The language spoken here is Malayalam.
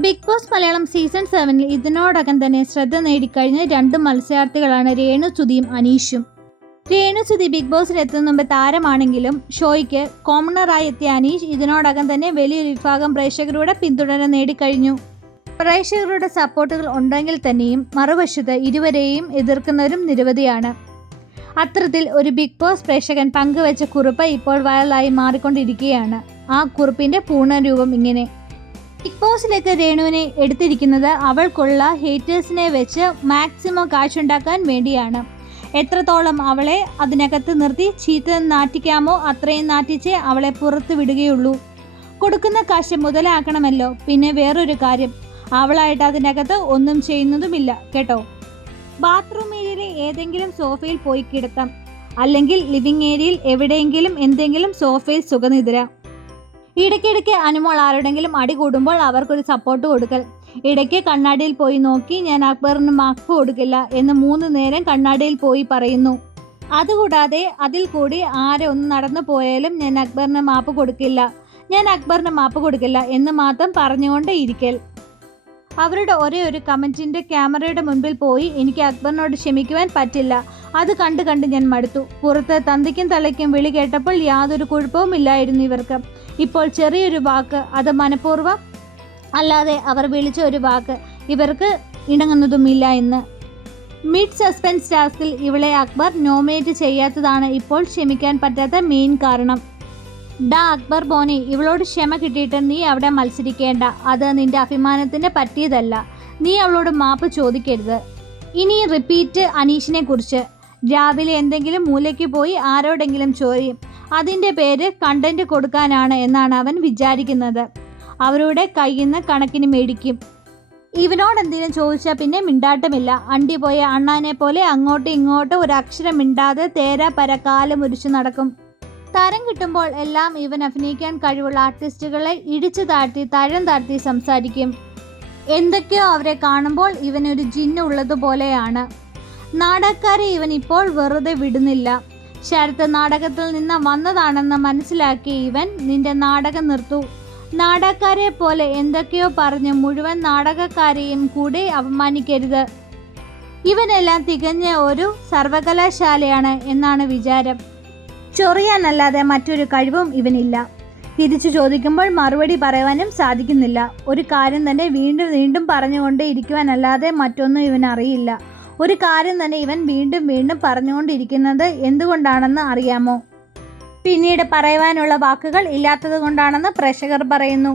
ബിഗ് ബോസ് മലയാളം സീസൺ 7 ഇതിനോടകം തന്നെ ശ്രദ്ധ നേടിക്കഴിഞ്ഞ 2 മത്സരാർത്ഥികളാണ് രേണുസുതിയും അനീഷും. രേണുസുതി ബിഗ് ബോസിൽ എത്തുന്ന മുമ്പ് താരമാണെങ്കിലും ഷോയ്ക്ക് കോമണറായി എത്തിയ അനീഷ് ഇതിനോടകം തന്നെ വലിയൊരു വിഭാഗം പ്രേക്ഷകരുടെ പിന്തുണ നേടിക്കഴിഞ്ഞു. പ്രേക്ഷകരുടെ സപ്പോർട്ടുകൾ ഉണ്ടെങ്കിൽ തന്നെയും മറുവശത്ത് ഇരുവരെയും എതിർക്കുന്നവരും നിരവധിയാണ്. അത്തരത്തിൽ ഒരു ബിഗ് ബോസ് പ്രേക്ഷകൻ പങ്കുവച്ച കുറിപ്പ് ഇപ്പോൾ വൈറലായി മാറിക്കൊണ്ടിരിക്കുകയാണ്. ആ കുറിപ്പിന്റെ പൂർണ്ണരൂപം ഇങ്ങനെ: ബിഗ് ബോസിലേക്ക് രേണുവിനെ എടുത്തിരിക്കുന്നത് അവൾക്കുള്ള ഹേറ്റേഴ്സിനെ വെച്ച് മാക്സിമം കാശുണ്ടാക്കാൻ വേണ്ടിയാണ്. എത്രത്തോളം അവളെ അതിനകത്ത് നിർത്തി ചീത്ത നാറ്റിക്കാമോ അത്രയും നാറ്റിച്ചേ അവളെ പുറത്തു വിടുകയുള്ളൂ. കൊടുക്കുന്ന കാശ് മുതലാക്കണമല്ലോ. പിന്നെ വേറൊരു കാര്യം, അവളായിട്ട് അതിനകത്ത് ഒന്നും ചെയ്യുന്നതുമില്ല കേട്ടോ. ബാത്റൂം ഏരിയയിലെ ഏതെങ്കിലും സോഫയിൽ പോയി കിടത്താം, അല്ലെങ്കിൽ ലിവിങ് ഏരിയയിൽ എവിടെയെങ്കിലും എന്തെങ്കിലും സോഫയിൽ സുഖനിദ്ര. ഇടയ്ക്കിടയ്ക്ക് അനുമോൾ ആരോടെങ്കിലും അടി കൂടുമ്പോൾ അവർക്കൊരു സപ്പോർട്ട് കൊടുക്കൽ. ഇടയ്ക്ക് കണ്ണാടിയിൽ പോയി നോക്കി ഞാൻ അക്ബറിന് മാപ്പ് കൊടുക്കില്ല എന്ന് 3 നേരം കണ്ണാടിയിൽ പോയി പറയുന്നു. അതുകൂടാതെ അതിൽ കൂടി ആരെ ഒന്ന് നടന്നു പോയാലും ഞാൻ അക്ബറിന് മാപ്പ് കൊടുക്കില്ല എന്ന് മാത്രം പറഞ്ഞുകൊണ്ട് ഇരിക്കൽ. അവരുടെ ഒരേ ഒരു കമൻറ്റിൻ്റെ ക്യാമറയുടെ മുൻപിൽ പോയി എനിക്ക് അക്ബറിനോട് ക്ഷമിക്കുവാൻ പറ്റില്ല, അത് കണ്ട് ഞാൻ മടുത്തു. പുറത്ത് തന്തയ്ക്കും തലയ്ക്കും വിളി കേട്ടപ്പോൾ യാതൊരു കുഴപ്പവും ഇല്ലായിരുന്നു ഇവർക്ക്. ഇപ്പോൾ ചെറിയൊരു വാക്ക്, അത് മനഃപൂർവ്വം അല്ലാതെ അവർ വിളിച്ച ഒരു വാക്ക് ഇവർക്ക് ഇണങ്ങുന്നതുമില്ല എന്ന്. മിഡ് സസ്പെൻസ് ടാസ്കിൽ ഇവളെ അക്ബർ നോമിനേറ്റ് ചെയ്യാത്തതാണ് ഇപ്പോൾ ക്ഷമിക്കാൻ പറ്റാത്ത മെയിൻ കാരണം. അക്ബർ മോനെ, ഇവളോട് ക്ഷമ കിട്ടിയിട്ട് നീ അവിടെ മത്സരിക്കേണ്ട. അത് നിന്റെ അഭിമാനത്തിന് പറ്റിയതല്ല. നീ അവളോട് മാപ്പ് ചോദിക്കരുത്. ഇനി റിപ്പീറ്റ് അനീഷിനെ കുറിച്ച്. രാവിലെ എന്തെങ്കിലും മൂലയ്ക്ക് പോയി ആരോടെങ്കിലും ചോദിക്കും. അതിൻ്റെ പേര് കണ്ടന്റ് കൊടുക്കാനാണ് എന്നാണ് അവൻ വിചാരിക്കുന്നത്. അവരുടെ കയ്യിൽ നിന്ന് കണക്കിന് മേടിക്കും. ഇവനോട് എന്തെങ്കിലും ചോദിച്ചാൽ പിന്നെ മിണ്ടാട്ടമില്ല. അണ്ടി പോയ അണ്ണാനെ പോലെ അങ്ങോട്ടും ഇങ്ങോട്ടും ഒരു അക്ഷരം മിണ്ടാതെ തേരാ പരക്കാലം മുരിച്ചു നടക്കും. തരം കിട്ടുമ്പോൾ എല്ലാം ഇവൻ അഭിനയിക്കാൻ കഴിവുള്ള ആർട്ടിസ്റ്റുകളെ ഇടിച്ചു താഴ്ത്തി തരം താഴ്ത്തി സംസാരിക്കും. എന്തൊക്കെയോ അവരെ കാണുമ്പോൾ ഇവനൊരു ജിന്ന് ഉള്ളതുപോലെയാണ്. നാടകക്കാരെ ഇവൻ ഇപ്പോൾ വെറുതെ വിടുന്നില്ല. ശരത്ത് നാടകത്തിൽ നിന്ന് വന്നതാണെന്ന് മനസ്സിലാക്കി ഇവൻ നിന്റെ നാടകം നിർത്തൂ. നാടകക്കാരെ പോലെ എന്തൊക്കെയോ പറഞ്ഞ് മുഴുവൻ നാടകക്കാരെയും കൂടെ അപമാനിക്കരുത്. ഇവനെല്ലാം തികഞ്ഞ ഒരു സർവകലാശാലയാണ് എന്നാണ് വിചാരം. ചൊറിയാനല്ലാതെ മറ്റൊരു കഴിവും ഇവനില്ല. തിരിച്ചു ചോദിക്കുമ്പോൾ മറുപടി പറയുവാനും സാധിക്കുന്നില്ല. ഒരു കാര്യം തന്നെ വീണ്ടും വീണ്ടും പറഞ്ഞുകൊണ്ടേ ഇരിക്കുവാനല്ലാതെ മറ്റൊന്നും ഇവനറിയില്ല. ഒരു കാര്യം തന്നെ ഇവൻ വീണ്ടും വീണ്ടും പറഞ്ഞുകൊണ്ടിരിക്കുന്നത് എന്തുകൊണ്ടാണെന്ന് അറിയാമോ? പിന്നീട് പറയുവാനുള്ള വാക്കുകൾ ഇല്ലാത്തത് കൊണ്ടാണെന്ന് പ്രേക്ഷകർ പറയുന്നു.